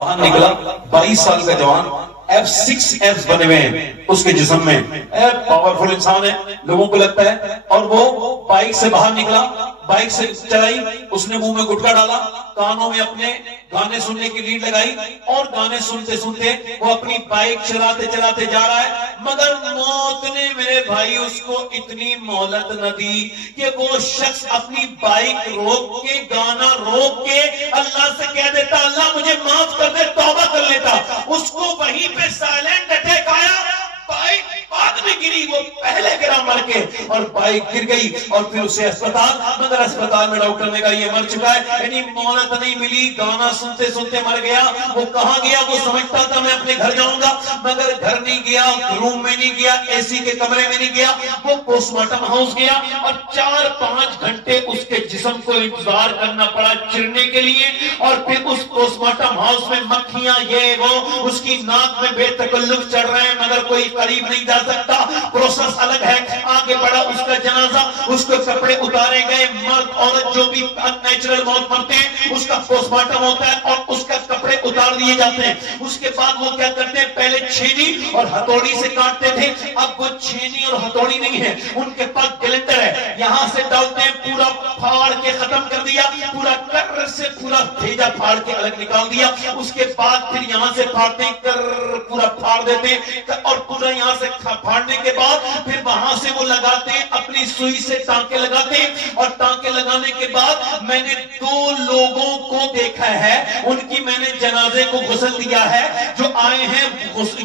باہر نکلا 22 سال کا جوان F6F بنے ہوئے ہیں اس کے جسم میں، پاورفل انسان ہے لوگوں کو لگتا ہے، اور وہ بائک سے باہر نکلا، بائک سے چلائی، اس نے منہ میں گٹکا ڈالا، کانوں میں اپنے گانے سننے کی لیڈ لگائی اور گانے سنتے سنتے وہ اپنی بائک چلاتے چلاتے جا رہا ہے، مگر موت نے میرے بھائی اس کو اتنی مہلت نہ دی کہ وہ شخص اپنی بائک روک کے گانا روک کے اللہ سے کہہ دیتا اللہ مجھے معاف کر دے، توبہ کر لیتا، اس کو وہیں پہ سائلنٹ اٹیک آیا، بائک بعد میں گری، وہ پہلے گرا مر کے اور بائک گر گئی، اور پھر اسے اسپتال، مگر اسپتال میں ڈاکٹر نے کہا یہ مر چکا ہے، یعنی مہلت نہیں ملی، گانا سنتے سنتے مر گیا۔ وہ کہاں گیا؟ وہ سمجھتا تھا میں اپنے گھر جاؤں گا، مگر گھر نہیں گیا، روم میں نہیں گیا، اے سی کے کمرے میں نہیں گیا، وہ پوسٹ مارٹم ہاؤس گیا اور 4-5 گھنٹے اس کے جسم کو انتظار کرنا پڑا چرنے کے لیے، اور پھر اس پوسٹ مارٹم ہاؤس میں مکھیاں یہ وہ اس کی ناک میں بے تکلف چڑھ رہے ہیں، مگر کوئی قریب نہیں جا سکتا، پروسیس الگ ہے۔ آگے بڑھا اس کا جنازہ، اس کو کپڑے اتارے گئے، مرد عورت جو بھی نیچرل موت مرتے ہیں اس کا پوسٹ مارٹم ہوتا ہے اور اس کا کپڑے اتار دیے جاتے ہیں۔ اس کے بعد وہ کیا کرتے ہیں؟ پہلے چھینی اور ہتھوڑی سے کاٹتے تھے، اب وہ چھینی اور ہتھوڑی نہیں ہے، ان کے پاس گلنڈر ہے، یہاں سے ڈالتے ہیں، پورا پھاڑ کے ختم کر دیا، پورا کر سے پورا بھیجا پھاڑ کے الگ نکال دیا، اس کے بعد پھر یہاں سے پھاڑتے ہیں، کر پورا پھاڑ دیتے ہیں، اور پورا یہاں سے پھاڑنے کے بعد پھر وہاں سے وہ لگاتے ہیں، اپنی سوئی سے ٹانکے لگاتے ہیں، اور ٹانکے لگانے کے بعد میں نے 2 لوگوں کو دیکھا ہے، ان کی میں نے جنازے کو غسل دیا ہے، جو آئے ہیں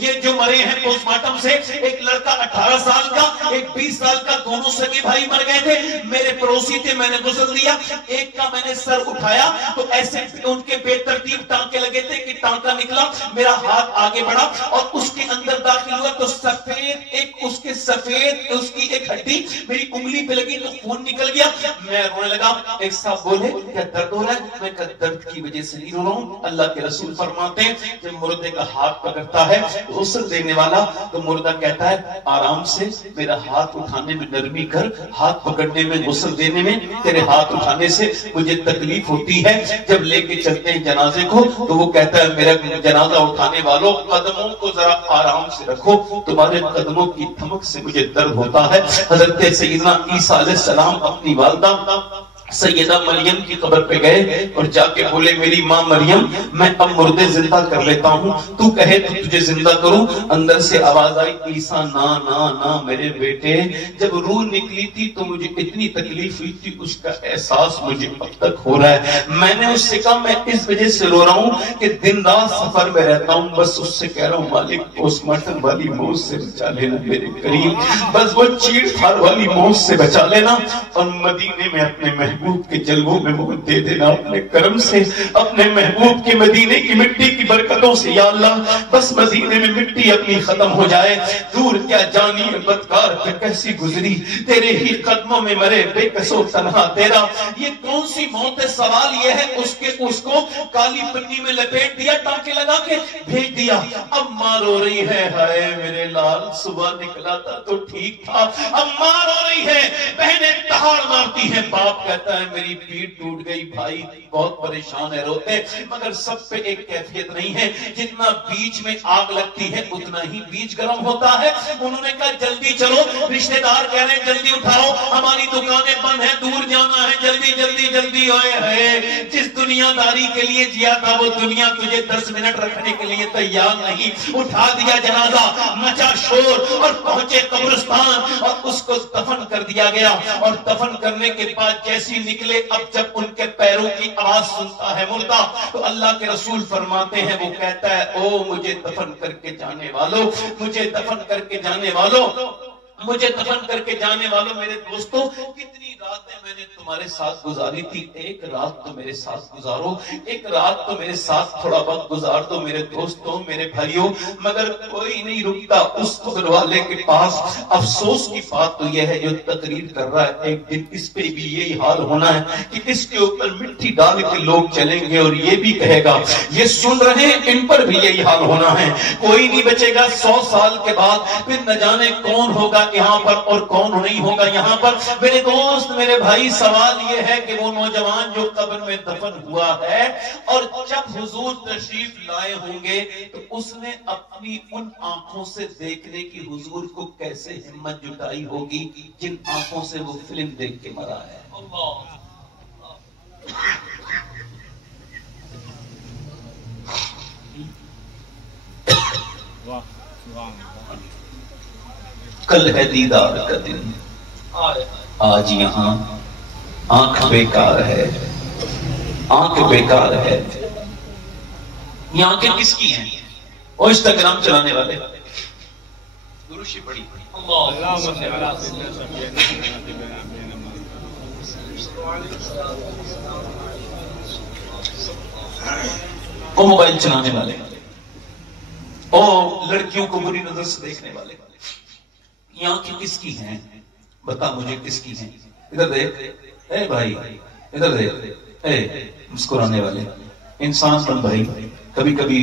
یہ جو مرے ہیں پوسٹ مارٹم سے، ایک لڑکا 18 سال کا، ایک 20 سال کا، دونوں سگے بھائی مر گئے تھے، میرے پڑوسی تھے، میں نے غسل دیا، ایک کا میں نے سر اٹھایا تو ایسے ان کے بے ترتیب ٹانکے لگے تھے کہ ٹانکا نکلا، میرا ہاتھ آگے بڑھا اور اس کے اندر داخل ہوا تو سفید ایک اس کے سفید اس کی ایک ہڈی میری انگلی پہ لگی تو خون نکل گیا، میں رونے لگا۔ ایک صاحب بولے کیا درد ہو رہا ہے؟ میں کہا درد کی وجہ سے نہیں رو رہا ہوں، اللہ کے رسول فرماتے ہیں جب مردے کا ہاتھ پکڑتا ہے غسل دینے والا تو مردہ کہتا ہے آرام سے میرا ہاتھ اٹھانے میں نرمی کر، ہاتھ پکڑنے میں غسل دینے میں تیرے ہاتھ اٹھانے سے مجھے تکلیف ہوتی ہے۔ جب لے کے چلتے ہیں جنازے کو تو وہ کہتا ہے میرا جنازہ اٹھانے والوں قدموں کو ذرا آرام سے رکھو، تمہارے قدموں کی تھمک سے مجھے درد ہوتا ہے۔ حضرت سیدنا عیسیٰ علیہ السلام اپنی والدہ سیدہ مریم کی قبر پہ گئے اور جا کے بولے میری ماں مریم میں اب مردے زندہ کر لیتا ہوں، تو کہے تو تجھے زندہ کروں۔ اندر سے آواز آئی عیسیٰ نا نا نا میرے بیٹے، جب روح نکلی تھی تو مجھے اتنی تکلیف ہوئی تھی، اس کا احساس مجھے اب تک ہو رہا ہے۔ میں نے اس سے کہا میں اس وجہ سے رو رہا ہوں کہ دن رات سفر میں رہتا ہوں، بس اس سے کہہ رہا ہوں مالک پوسٹ مارٹم والی موت سے بچا لینا میرے کریم، بس وہ چیڑ پھاڑ والی موت سے بچا لینا، اور مدینے میں اپنے محبوب کے جلووں میں موت دے دینا اپنے کرم سے، اپنے محبوب کے مدینے کی مٹی کی برکتوں سے یا اللہ، بس مدینے میں مٹی اپنی ختم ہو جائے۔ دور کیا جانی بدکار پہ کیسی گزری، تیرے ہی قدموں میں مرے بے کسو تنہا تیرا، یہ کون سی موت ہے؟ سوال یہ ہے اس کو کالی پنی میں لپیٹ دیا، ٹانکے لگا کے بھیج دیا، اب ماں رو رہی ہے ہائے میرے لال صبح نکلا تھا تو ٹھیک تھا، اب ماں رو رہی ہے، بہنیں دہاڑ مارتی ہیں، باپ کہتا ہے میری پیٹ ٹوٹ گئی، بھائی بہت پریشان ہے روتے، مگر سب پہ ایک کیفیت نہیں ہے، جتنا بیچ میں آگ لگتی ہے اتنا ہی بیچ گرم ہوتا ہے۔ انہوں نے کہا جلدی چلو، رشتہ دار کہہ رہے ہیں جلدی اٹھاؤ، ہماری دکانیں بند ہیں، دور جانا ہے، جلدی جلدی جلدی ہوئے ہے۔ جس دنیا داری کے لیے جیا تھا وہ دنیا تجھے 10 منٹ رکھنے کے لیے تیار نہیں، اٹھا دیا جنازہ، مچا شور اور پہنچے قبرستان اور اس کو دفن کر دیا گیا، اور دفن کرنے کے بعد جیسی نکلے اب جب ان کے پیروں کی آواز سنتا ہے مردہ تو اللہ کے رسول فرماتے ہیں وہ کہتا ہے او مجھے دفن کر کے جانے والوں، مجھے دفن کر کے جانے والوں، مجھے دفن کر کے جانے والوں، میرے دوستوں کتنی راتیں میں نے تمہارے ساتھ گزاری تھی، ایک رات تو میرے ساتھ گزارو، ایک رات تو میرے ساتھ تھوڑا وقت گزار دو میرے دوستوں میرے بھائیوں، مگر کوئی نہیں رکتا اس قبر والے کے پاس۔ افسوس کی بات تو یہ ہے جو تقریر کر رہا ہے ایک دن اس پہ بھی یہی حال ہونا ہے کہ اس کے اوپر مٹی ڈال کے لوگ چلیں گے اور یہ بھی کہے گا یہ سن رہے ہیں ان پر بھی یہی حال ہونا ہے، کوئی نہیں بچے گا۔ 100 سال کے بعد پھر نہ جانے کون ہوگا یہاں پر اور کون نہیں ہوگا یہاں پر. میرے دوست میرے بھائی سوال یہ ہے کہ وہ نوجوان جو قبر میں دفن ہوا ہے اور جب حضور تشریف لائے ہوں گے تو اس نے اپنی ان آنکھوں سے دیکھنے کی حضور کو کیسے ہمت جٹائی ہوگی جن آنکھوں سے وہ فلم دیکھ کے مرا ہے. کل ہے دیدار کا دن, آج یہاں آنکھ بیکار ہے, آنکھ بیکار ہے. یہ آنکھیں کس کی ہیں؟ اور انسٹاگرام چلانے والے. دروشی پڑھی اور موبائل چلانے والے اور لڑکیوں کو بری نظر سے دیکھنے والے. یہ آنکھیں کس کی ہیں؟ بتا مجھے کس کی ہیں. ادھر دیکھ اے بھائی, ادھر دیکھ اے مسکرانے والے. انسان بن بھائی, کبھی کبھی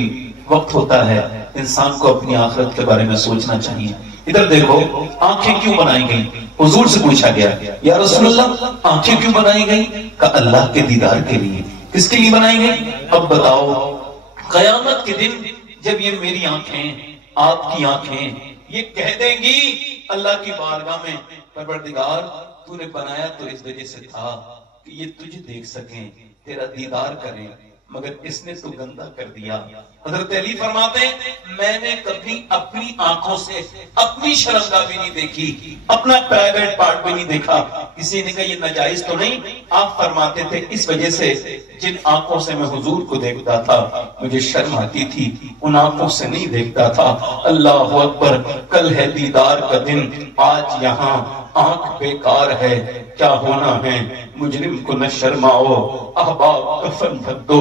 وقت ہوتا ہے انسان کو اپنی آخرت کے بارے میں سوچنا چاہیے. ادھر دیکھو, آنکھیں کیوں بنائی گئی؟ حضور سے پوچھا گیا یا رسول اللہ آنکھیں کیوں بنائی گئی؟ کہ اللہ کے دیدار کے لیے. کس کے لیے بنائی گئی؟ اب بتاؤ, قیامت کے دن جب یہ میری آنکھیں آپ کی آنکھیں یہ کہہ دیں گی اللہ کی بارگاہ میں, پروردگار تو نے بنایا تو اس وجہ سے تھا کہ یہ تجھے دیکھ سکیں, تیرا دیدار کریں, مگر اس نے تو گندا کر دیا. حضرت علی فرماتے ہیں میں نے کبھی اپنی آنکھوں سے اپنی شرمگاہ بھی نہیں دیکھی, اپنا پرائیویٹ پارٹ بھی نہیں دیکھا. کسی نے کہا یہ ناجائز تو نہیں؟ آپ فرماتے تھے اس وجہ سے جن آنکھوں سے میں حضور کو دیکھتا تھا مجھے شرم آتی تھی, ان آنکھوں سے نہیں دیکھتا تھا. اللہ اکبر, کل ہے دیدار کا دن, آج یہاں آنکھ بیکار ہے. کیا ہونا ہے مجرم کو نہ شرماؤ, احباب کفن ڈھک دو,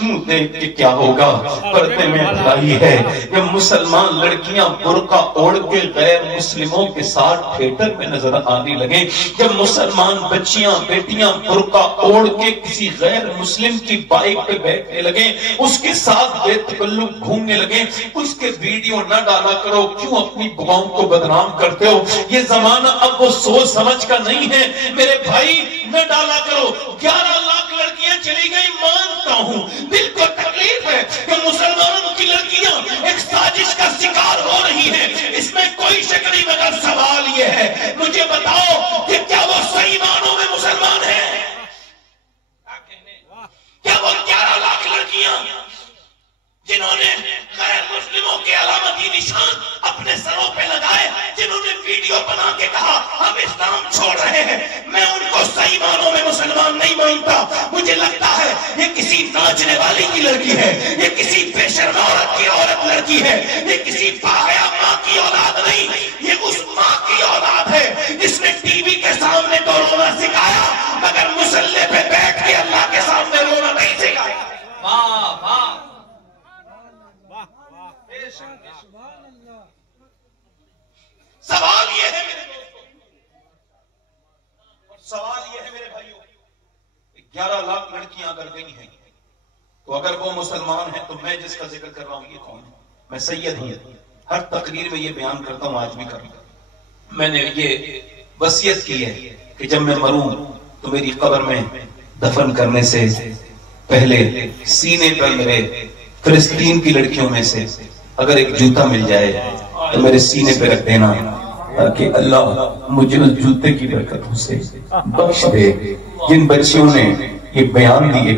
منہ دیکھ کے کیا ہوگا پردے میں بھلائی ہے. جب مسلمان لڑکیاں برقع اوڑھ کے غیر مسلموں کے ساتھ تھیٹر میں نظر آنے لگے, جب مسلمان بچیاں بیٹیاں برقع اوڑھ کے کسی غیر مسلم کی بائک پہ بیٹھنے لگے, اس کے ساتھ بے تکلف گھومنے لگے, اس کے ویڈیو نہ ڈالا کرو, کیوں اپنی بہاؤں کو بدنام کرتے ہو؟ یہ زمانہ اب وہ سوچ سمجھ کا نہیں ہے میرے بھائی, نہ ڈالا کرو. 11 لاکھ لڑکیاں چلی گئی, مانتا ہوں دل کو تکلیف ہے کہ مسلمانوں کی لڑکیاں ایک سازش کا شکار ہو رہی ہیں, اس میں کوئی شک نہیں, مگر سوال یہ ہے مجھے بتاؤ کہ کیا وہ صحیح معنوں میں مسلمان ہیں؟ کیا وہ 11 لاکھ لڑکیاں جنہوں نے غیر مسلموں کے علامتی نشان اپنے سروں پہ لگائے, جنہوں نے ویڈیو بنا کے کہا ہم اسلام چھوڑ رہے ہیں, میں ان کو صحیح معنوں میں مسلمان نہیں مانتا. مجھے لگتا ہے یہ کسی ناچنے والی کی لڑکی ہے, یہ کسی بے شرم عورت کی عورت لڑکی ہے, یہ کسی باحیا ماں کی اولاد نہیں, یہ اس ماں کی اولاد ہے جس نے ٹی وی کے سامنے تو رونا سکھایا مگر مصلی پہ بیٹھ کے اللہ کے سامنے رونا نہیں سکھایا. واہ واہ, سوال یہ ہے میرے دوستوں, سوال یہ ہے میرے بھائیوں, 11 لاکھ لڑکیاں اگر گئی ہیں تو اگر وہ مسلمان ہیں تو میں جس کا ذکر کر رہا ہوں یہ کون ہے؟ میں سید ہوں, ہر تقریر میں یہ بیان کرتا ہوں, آج بھی کروں. میں نے یہ وصیت کی ہے کہ جب میں مروں تو میری قبر میں دفن کرنے سے پہلے سینے پر میرے فلسطین کی لڑکیوں میں سے اگر ایک جوتا مل جائے تو میرے سینے پہ رکھ دینا, تاکہ اللہ مجھے اس جوتے کی برکتوں سے بخش دے. جن بچیوں نے یہ بیان دیے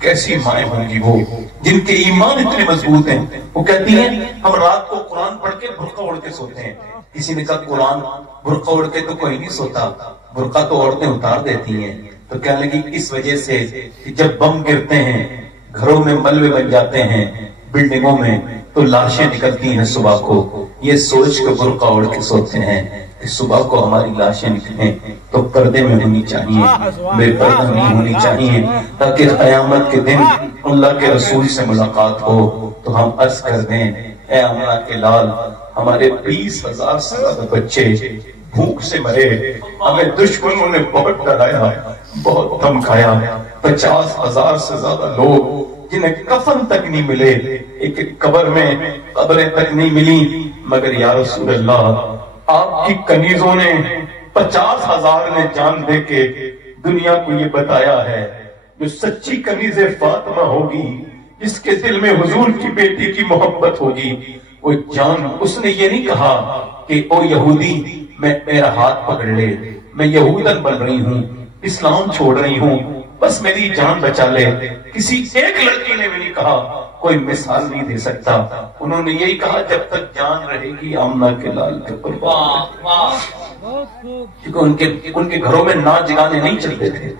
کیسی مائیں ہوں گی وہ جن کے ایمان اتنے مضبوط ہیں, وہ کہتی ہیں ہم رات کو قرآن پڑھ کے برقع اوڑھ کے سوتے ہیں. کسی نے کہا قرآن برقع اوڑھ کے تو کوئی نہیں سوتا, برقع تو عورتیں اتار دیتی ہیں. تو کہنے لگی اس وجہ سے کہ جب بم گرتے ہیں گھروں میں ملبے بن جاتے ہیں, بلڈنگوں میں, تو لاشیں نکلتی ہیں صبح کو, یہ سوچ کے برقع اوڑھ کے سوتے ہیں کہ صبح کو ہماری لاشیں نکلیں تو پردے میں ہونی چاہیے, بے پردہ نہیں ہونی چاہیے, تاکہ قیامت کے دن اللہ کے رسول سے ملاقات ہو تو ہم عرض کر دیں اے آمنہ کے لال, ہمارے 20,000 سے زیادہ بچے بھوک سے مرے, ہمیں دشمنوں نے بہت ڈرایا, بہت دھمکایا. 50,000 سے زیادہ لوگ جنہیں کفن تک نہیں ملے, ایک قبر میں قبریں تک نہیں ملی, مگر یا رسول اللہ آپ کی کنیزوں نے 50,000 نے جان دے کے دنیا کو یہ بتایا ہے، جو سچی کنیز فاطمہ ہوگی، جس کے دل میں حضور کی بیٹی کی محبت ہوگی، وہ جان، اس نے یہ نہیں کہا کہ او یہودی میرا ہاتھ پکڑ لے، میں یہودن بن رہی ہوں، اسلام چھوڑ رہی ہوں، بس میری جان بچا لے۔ کسی ایک لڑکی نے بھی نہیں کہا، کوئی مثال نہیں دے سکتا، انہوں نے یہی کہا جب تک جان رہے گی آمنہ کے لال کے قربان۔ کیونکہ ان کے گھروں میں ناچ گانے نہیں چلتے تھے،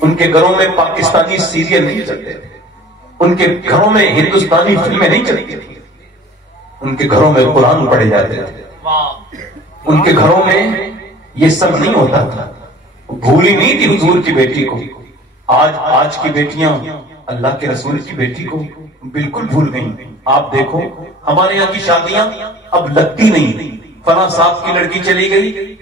ان کے گھروں میں پاکستانی سیریل نہیں چلتے تھے، ان کے گھروں میں ہندوستانی فلمیں نہیں چلتی تھی، ان کے گھروں میں قرآن پڑھے جاتے تھے، ان کے گھروں میں یہ سب نہیں ہوتا تھا، بھولی نہیں تھی حضور کی بیٹی کو۔ آج کی بیٹیاں اللہ کے رسول کی بیٹی کو بالکل بھول گئیں۔ آپ دیکھو ہمارے یہاں کی شادیاں اب لگتی نہیں، فلاں صاحب کی لڑکی چلی گئی